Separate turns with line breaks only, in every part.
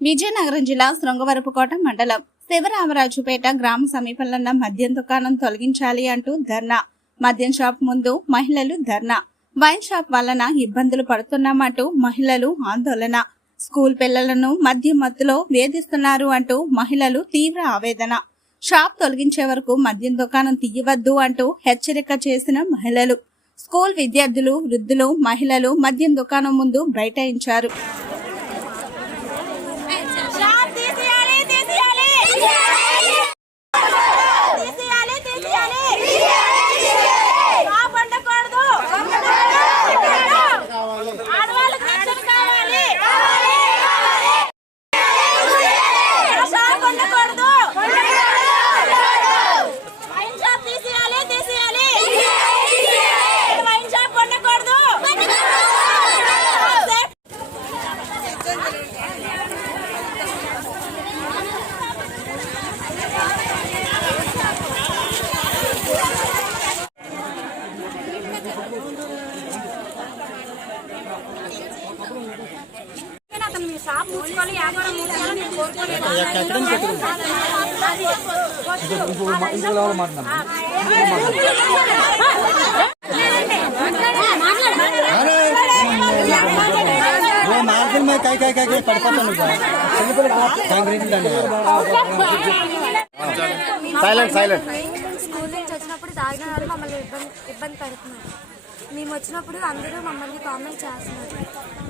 విజయనగరం జిల్లా శృంగవరపుకోట మండలం శివరామరాజుపేట గ్రామ సమీపంలో ఉన్న మద్యం దుకాణం తొలగించాలి అంటూ ధర్నా. మద్యం షాప్ ముందు మహిళలు ధర్నా. వైన్ షాప్ వలన ఇబ్బందులు పడుతున్నామంటూ మహిళలు ఆందోళన. స్కూల్ పిల్లలను మద్యం మత్తులో వేధిస్తున్నారు అంటూ మహిళలు తీవ్ర ఆవేదన. షాప్ తొలగించే వరకు మద్యం దుకాణం తీయవద్దు అంటూ హెచ్చరిక చేసిన మహిళలు. స్కూల్ విద్యార్థులు వృద్ధులు మహిళలు మద్యం దుకాణం ముందు బైఠాయించారు
షాప్ తీసేయాలి తీసేయాలి తీసేయాలి తీసేయాలి షాప్ ఉండకూడదు ఆడవాళ్ళకి రక్షణ కావాలి షాప్ ఉండకూడదు వైన్ షాప్ తీసేయాలి తీసేయాలి వైన్ షాప్ ఉండకూడదు అతను మీ షాప్ మూసుకోవాలి వ్యాపారం మూసుకోవాలి నేను కోరుకోలేదు.
Silent silent.
స్కూల్ నుంచి వచ్చినప్పుడు తాగిన వాళ్ళు మమ్మల్ని ఇబ్బంది ఇబ్బంది పెడుతున్నారు. మేము వచ్చినప్పుడు అందరూ మమ్మల్ని కామెంట్ చేస్తున్నారు.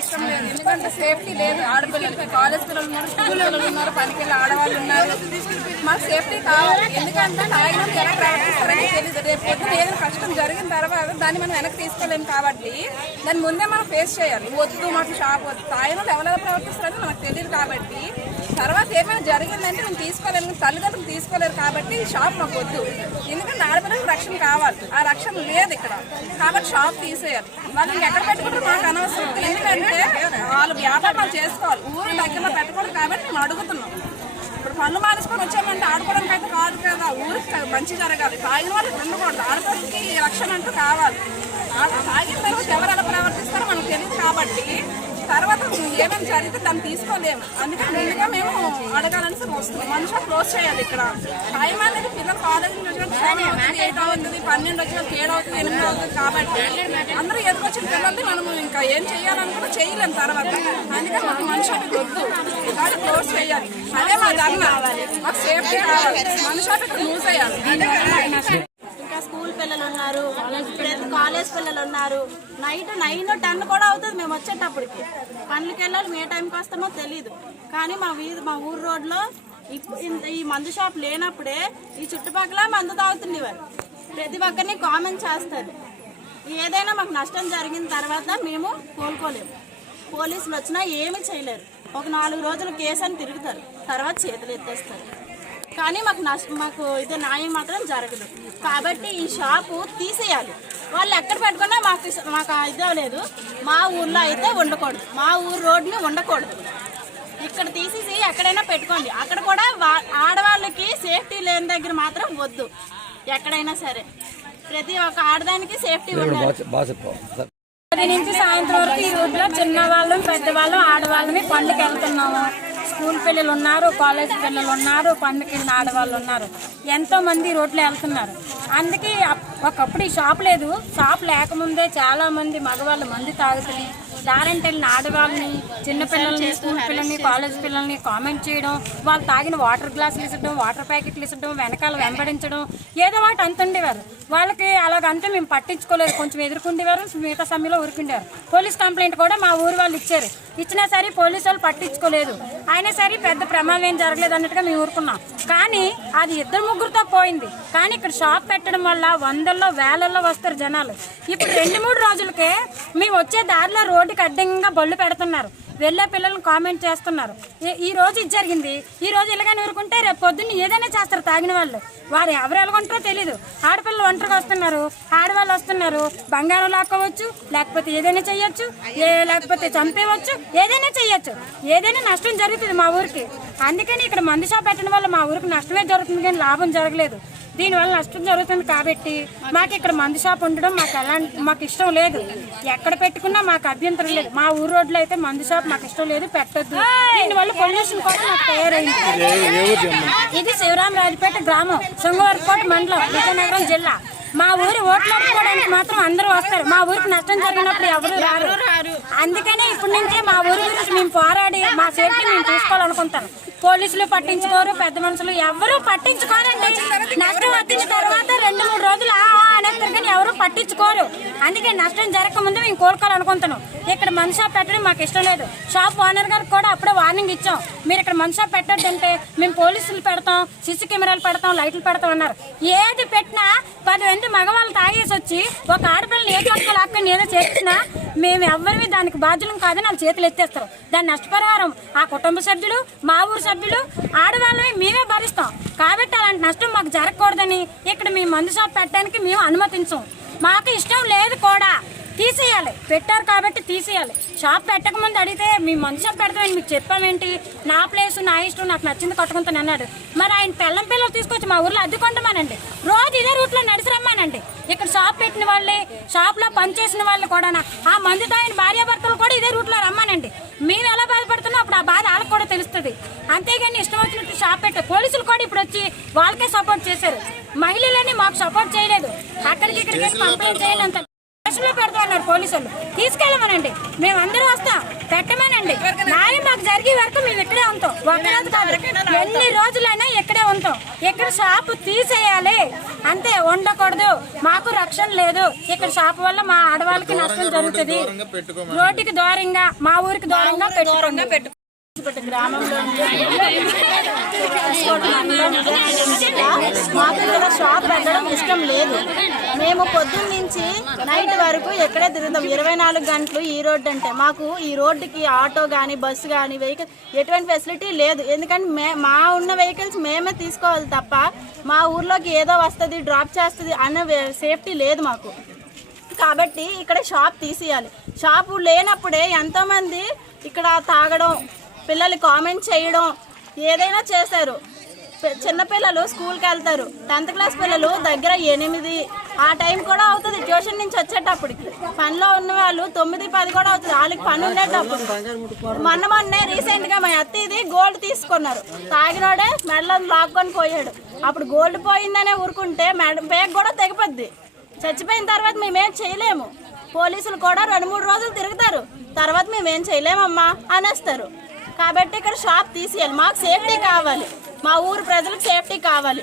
ఇష్టం లేదు. ఎందుకంటే సేఫ్టీ లేదు. ఆడపిల్లలకి కాలేజ్ పిల్లలు ఉన్నారు స్కూల్ పిల్లలు ఉన్నారు పనికి ఆడవాళ్ళు ఉన్నారు. మాకు సేఫ్టీ కావాలి. ఎందుకంటే తాగిన ఎలా ప్రవర్తిస్తారని తెలియదు. రేపు పొద్దున ఏదైనా కష్టం జరిగిన తర్వాత దాన్ని మనం వెనక్కి తీసుకోలేము కాబట్టి దాన్ని ముందే మనం ఫేస్ చేయాలి. వద్దు మాకు షాప్ వద్దు. తాగిన ఎవరెలా ప్రవర్తిస్తారని మనకు తెలియదు కాబట్టి తర్వాత ఏమైనా జరిగిందంటే మేము తీసుకోలేము. తల్లిదండ్రులు తీసుకోలేరు కాబట్టి షాప్ మాకు వద్దు. ఎందుకంటే ఆడపిల్లలకు రక్షణ కావాలి. ఆ రక్షణ లేదు ఇక్కడ. కాబట్టి షాప్ తీసేయాలి. వాళ్ళు ఎక్కడ పెట్టుకుంటారు? ఎందుకంటే వాళ్ళు వ్యాపారాలు చేసుకోవాలి ఊరు దగ్గరలో పెట్టకూడదు కాబట్టి మేము అడుగుతున్నాం. ఇప్పుడు పనులు మానేసుకొని వచ్చామంటే ఆడుకోవడానికి అయితే కాదు కదా ఊరికి మంచి జరగాలి. తాగిన వాళ్ళకి ఉండకూడదు. ఆడుకోవడానికి రక్షణ అంటూ కావాలి. ఆ తాగిన తర్వాత ఎవరు ఎలా ప్రవర్తిస్తారో మనకు తెలియదు కాబట్టి తర్వాత ఏమేమి జరిగితే దాన్ని తీసుకోలేము. అందుకని ముందుగా మేము అడగాలని వస్తున్నాం. మనుషులు క్లోజ్ చేయాలి ఇక్కడ. టైం అనేది పిల్లలు కాలేజ్ వచ్చినప్పుడు ఎయిట్ అవుతుంది పన్నెండు వచ్చినప్పుడు ఏడు అవుతుంది ఎనిమిది అవుతుంది కాబట్టి అందరూ ఎదురొచ్చిన పిల్లల్ని మనము ఇంకా ఏం చేయాలనుకున్నా చేయలేము తర్వాత. అందుకని మాకు మనుషులు వద్దు. కాబట్టి క్లోజ్ చేయాలి. అదే మా ధర్మ. మాకు సేఫ్టీ కావాలి. మనుషులు ఇక్కడ
స్కూల్ పిల్లలు ఉన్నారు కాలేజ్ పిల్లలు ఉన్నారు నైట్ నైన్ టెన్ కూడా అవుతుంది మేము వచ్చేటప్పటికి. పనులకి వెళ్ళాలి ఏ టైంకి వస్తామో తెలీదు. కానీ మా వీధి మా ఊరు రోడ్లో ఈ మందు షాప్ లేనప్పుడే ఈ చుట్టుపక్కల మందు తాగుతుండేవారు ప్రతి ఒక్కరిని కామెంట్ చేస్తారు. ఏదైనా మాకు నష్టం జరిగిన తర్వాత మేము కోలుకోలేము. పోలీసులు వచ్చినా ఏమీ చేయలేరు. ఒక నాలుగు రోజులు కేసు అని తిరుగుతారు. తర్వాత చేతులు ఎత్తేస్తారు. కానీ మాకు నష్టం మాకు ఇది న్యాయం మాత్రం జరగదు. కాబట్టి ఈ షాపు తీసేయాలి. వాళ్ళు ఎక్కడ పెట్టుకున్నా మాకు మాకు ఇదే లేదు మా ఊర్లో అయితే ఉండకూడదు. మా ఊరు రోడ్ని ఉండకూడదు. ఇక్కడ తీసేసి ఎక్కడైనా పెట్టుకోండి. అక్కడ కూడా ఆడవాళ్ళకి సేఫ్టీ లేని దగ్గర మాత్రం వద్దు. ఎక్కడైనా సరే. ప్రతి ఒక్క ఆడదానికి సేఫ్టీ ఉండాలి.
నుంచి సాయంత్రం వరకు ఈ ఊర్లో చిన్నవాళ్ళం పెద్దవాళ్ళం ఆడవాళ్ళని పండుగ వెళ్తున్నాము. స్కూల్ పిల్లలు ఉన్నారు కాలేజ్ పిల్లలు ఉన్నారు పండుగ ఆడవాళ్ళు ఉన్నారు. ఎంతో మంది రోడ్లు వెళ్తున్నారు. అందుకే ఒకప్పుడు ఈ షాప్ లేదు. షాప్ లేకముందే చాలా మంది మగవాళ్ళు మంది తాగుతుంది దారంటే వెళ్ళిన ఆడవాళ్ళని చిన్నపిల్లల్ని స్కూల్ పిల్లల్ని కాలేజ్ పిల్లల్ని కామెంట్ చేయడం వాళ్ళు తాగిన వాటర్ గ్లాసులు ఇసడం వాటర్ ప్యాకెట్లు ఇసడం వెనకాల వెంబడించడం ఏదో వాటి అంత ఉండేవారు. వాళ్ళకి అలాగంతా మేము పట్టించుకోలేదు. కొంచెం ఎదుర్కొండేవారు మిగతా సమయంలో ఊరుకుండేవారు. పోలీస్ కంప్లైంట్ కూడా మా ఊరు వాళ్ళు ఇచ్చారు. ఇచ్చినా సరే పోలీసు వాళ్ళు పట్టించుకోలేదు. అయినా సరే పెద్ద ప్రమాదం ఏం జరగలేదు అన్నట్టుగా మేము ఊరుకున్నాం. కానీ అది ఇద్దరు ముగ్గురుతో పోయింది. కానీ ఇక్కడ షాప్ పెట్టడం వల్ల వందల్లో వేలల్లో వస్తారు జనాలు. ఇప్పుడు రెండు మూడు రోజులకే మేము వచ్చే దారిలో రోడ్డుకి అడ్డంగా బళ్ళు పెడుతున్నారు. వెళ్ళే పిల్లల్ని కామెంట్ చేస్తున్నారు. ఈ- రోజు ఇది జరిగింది. ఈ రోజు ఇలాగని ఊరుకుంటే రేపు పొద్దున్న ఏదైనా చేస్తారు తాగిన వాళ్ళు. వారు ఎవరు ఎలాగొంటారో తెలియదు ఆడపిల్లలు ఒంటరిగా వస్తున్నారు. ఆడవాళ్ళు వస్తున్నారు. బంగారం లాక్కోవచ్చు లేకపోతే ఏదైనా చెయ్యొచ్చు ఏ లేకపోతే చంపేయవచ్చు ఏదైనా చెయ్యొచ్చు. ఏదైనా నష్టం జరుగుతుంది మా ఊరికి. అందుకని ఇక్కడ మందు షాప్ పెట్టడం వల్ల మా ఊరికి నష్టమే జరుగుతుంది కానీ లాభం జరగలేదు. దీనివల్ల నష్టం జరుగుతుంది కాబట్టి మాకు ఇక్కడ మందు షాప్ ఉండడం మాకు ఎలా మాకు ఇష్టం లేదు. ఎక్కడ పెట్టుకున్నా మాకు అభ్యంతరం లేదు. మా ఊరు రోడ్లో అయితే మందు షాప్ మాకు ఇష్టం లేదు పెట్టొద్దు. దీనివల్ల పొల్యూషన్ మాకు తయారైంది. ఇది శివరామరాజపేట గ్రామం శృంగవరకోట మండలం విజయనగరం జిల్లా. మా ఊరు ఓట్లాడుకోవడానికి మాత్రం అందరూ వస్తారు. మా ఊరికి నష్టం జరిగినప్పుడు ఎవరు రారు. అందుకనే ఇప్పటి నుంచే మా ఊరి గురించి మేము పోరాడి మా సేఫ్టీ మేము చూసుకోవాలనుకుంటాం పోలీసులు పట్టించుకోరు పెద్ద మనుషులు ఎవరు పట్టించుకోరండి. నష్టం వచ్చిన తర్వాత రెండు మూడు రోజులు ఆ ఆ అనేస్తారు కానీ ఎవరు పట్టించుకోరు. అందుకే నష్టం జరగకముందు మేము కోరుకోవాలనుకుంటున్నాం ఇక్కడ మన షాప్ పెట్టడం మాకు ఇష్టం లేదు. షాప్ ఓనర్ గారికి కూడా అప్పుడే వార్నింగ్ ఇచ్చాం. మీరు ఇక్కడ మన షాప్ పెట్టొద్దంటే మేము పోలీసులు పెడతాం సిసి కెమెరాలు పెడతాం లైట్లు పెడతాం అన్నారు. ఏది పెట్టినా పది మంది మగవాళ్ళు తాగేసి వచ్చి ఒక ఆడపిల్లని ఏ పక్క లాక్కొని ఏదో చేసినా మేము ఎవ్వరివి దానికి బాధ్యులం కాదని వాళ్ళ చేతులు ఎత్తేస్తారు దాని నష్టపరిహారం ఆ కుటుంబ సభ్యులు మా ఊరు సభ్యులు ఆడవాళ్ళని మేమే భరిస్తాం. కాబట్టి అలాంటి నష్టం మాకు జరగకూడదని ఇక్కడ మేము మందు షాప్ పెట్టడానికి మేము అనుమతించం. మాకు ఇష్టం లేదు కూడా. తీసేయాలి. పెట్టారు కాబట్టి తీసేయాలి. షాప్ పెట్టకముందు అడిగితే మీ మంచి షాప్ పెడతామని మీకు చెప్పామేంటి? నా ప్లేస్ నా ఇష్టం నాకు నచ్చింది కట్టుకుంటాను అన్నాడు. మరి ఆయన పెళ్ళం పిల్లలు తీసుకొచ్చి మా ఊర్లో అద్దుకుంటామానండి రోజు ఇదే రూట్లో నడిచి రమ్మానండి. ఇక్కడ షాప్ పెట్టిన వాళ్ళే షాప్లో పనిచేసిన వాళ్ళు కూడా ఆ మందుతో ఆయన భార్యాభర్తలు కూడా ఇదే రూట్లో రమ్మానండి. మేము ఎలా బాధపడుతున్నాం అప్పుడు ఆ బాధ వాళ్ళకి కూడా తెలుస్తుంది. అంతేగాని ఇష్టం వచ్చినట్టు షాప్ పెట్ట పోలీసులు కూడా ఇప్పుడు వచ్చి వాళ్ళకే సపోర్ట్ చేశారు. మహిళలని మాకు సపోర్ట్ చేయలేదు. అక్కడికి ఇక్కడికి కంప్లైంట్ చేయాలంత కేసులో పెడతా ఉన్నారు పోలీసులు. తీసుకెళ్ళమనండి. మేము అందరూ వస్తాం. పెట్టమనండి. న్యాయం మాకు జరిగే వరకు మేము ఇక్కడే ఉంటాం. ఒక్కరోజు కాదు ఎన్ని రోజులైనా ఇక్కడే ఉంటాం. ఇక్కడ షాపు తీసేయాలి. అంతే ఉండకూడదు. మాకు రక్షణ లేదు. ఇక్కడ షాప్ వల్ల మా ఆడవాళ్ళకి నష్టం జరుగుతుంది. రోడ్డుకి దూరంగా మా ఊరికి దూరంగా పెట్టుకోండి. పెట్టు
గ్రామంలో మాకు ఇక్కడ షాప్ పెట్టడం ఇష్టం లేదు. మేము పొద్దున్న నుంచి నైట్ వరకు ఎక్కడే తిరుగుతాం. ఇరవై నాలుగు గంటలు ఈ రోడ్డు అంటే. మాకు ఈ రోడ్డుకి ఆటో కానీ బస్సు కానీ వెహికల్ ఎటువంటి ఫెసిలిటీ లేదు. ఎందుకంటే మే మా ఉన్న వెహికల్స్ మేమే తీసుకోవాలి తప్ప మా ఊర్లోకి ఏదో వస్తుంది డ్రాప్ చేస్తుంది అన్న సేఫ్టీ లేదు మాకు. కాబట్టి ఇక్కడ షాప్ తీసేయాలి. షాపు లేనప్పుడే ఎంతోమంది ఇక్కడ తాగడం పిల్లలు కామెంట్ చేయడం ఏదైనా చేశారు. చిన్నపిల్లలు స్కూల్కి వెళ్తారు. టెన్త్ క్లాస్ పిల్లలు దగ్గర ఎనిమిది ఆ టైం కూడా అవుతుంది. ట్యూషన్ నుంచి వచ్చేటప్పటికి పనిలో ఉన్న వాళ్ళు తొమ్మిది పది కూడా అవుతుంది. వాళ్ళకి పని ఉండేటప్పుడు. మొన్న మొన్నే రీసెంట్గా మా అత్త ఇది గోల్డ్ తీసుకున్నారు. తాగినోడే మెడలో లాక్కొని పోయాడు. అప్పుడు గోల్డ్ పోయిందనే ఊరుకుంటే మెడ పేక్ కూడా తెగిపోద్ది. చచ్చిపోయిన తర్వాత మేమేం చేయలేము. పోలీసులు కూడా రెండు మూడు రోజులు తిరుగుతారు. తర్వాత మేమేం చేయలేమమ్మా అనేస్తారు. కాబట్టి ఇక్కడ షాప్ తీసేయాలి. మాకు సేఫ్టీ కావాలి. మా ఊరు ప్రజలకు సేఫ్టీ కావాలి.